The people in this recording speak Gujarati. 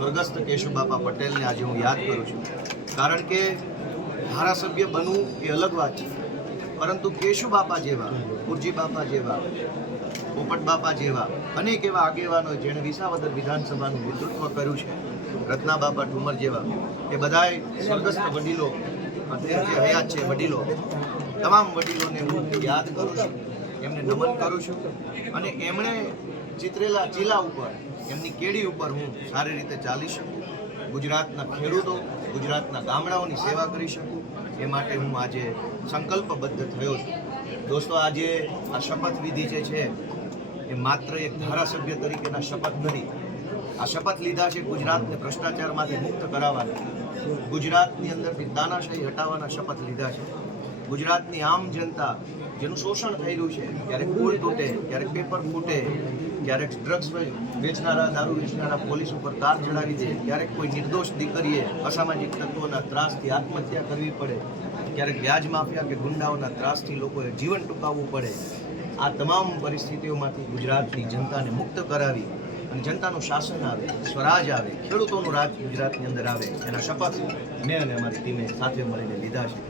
સ્વર્ગસ્થ કેશુબાપા પટેલને આજે હું યાદ કરું છું, કારણ કે ધારાસભ્ય બનવું એ અલગ વાત છે, પરંતુ કેશુબાપા જેવા, કુરજી બાપા જેવા, પોપટ બાપા જેવા અનેક એવા આગેવાનો જેણે વિસાવદર વિધાનસભાનું નેતૃત્વ કર્યું છે, રત્ના બાપા ઠુમર જેવા, એ બધાએ સ્વર્ગસ્થ વડીલો, અત્યારે જે હયાત છે વડીલો, તમામ વડીલોને હું યાદ કરું છું, એમને નમન કરું છું અને એમણે ચિતરેલા ચીલા ઉપર, એમની કેડી ઉપર હું સારી રીતે ચાલી શકું, ગુજરાતના ખેડૂતો, ગુજરાતના ગામડાઓની સેવા કરી શકું, એ માટે હું આજે સંકલ્પબદ્ધ થયો છું. દોસ્તો, આજે આ શપથવિધિ જે છે એ માત્ર એક ધારાસભ્ય તરીકેના શપથ નથી. આ શપથ લીધા છે ગુજરાતને ભ્રષ્ટાચારમાંથી મુક્ત કરાવવાના, ગુજરાતની અંદરથી તાનાશાહી હટાવવાના શપથ લીધા છે. ગુજરાતની આમ જનતા જેનું શોષણ થઈ રહ્યું છે, ક્યારેક પુલ તૂટે, ક્યારેક પેપર ફૂટે, ક્યારેક ડ્રગ્સ વેચનારા, દારૂ વેચનારા પોલીસ ઉપર કાર ચડાવી દે, ક્યારેક કોઈ નિર્દોષ દીકરીએ અસામાજિક તત્વોના ત્રાસથી આત્મહત્યા કરવી પડે, ક્યારેક વ્યાજ માફિયા કે ગુંડાઓના ત્રાસથી લોકોએ જીવન ટૂંકાવવું પડે. આ તમામ પરિસ્થિતિઓમાંથી ગુજરાતની જનતાને મુક્ત કરાવી અને જનતાનું શાસન આવે, સ્વરાજ આવે, ખેડૂતોનું રાજ ગુજરાતની અંદર આવે, એના શપથ મેં અને અમારી ટીમે સાથે મળીને લીધા છે.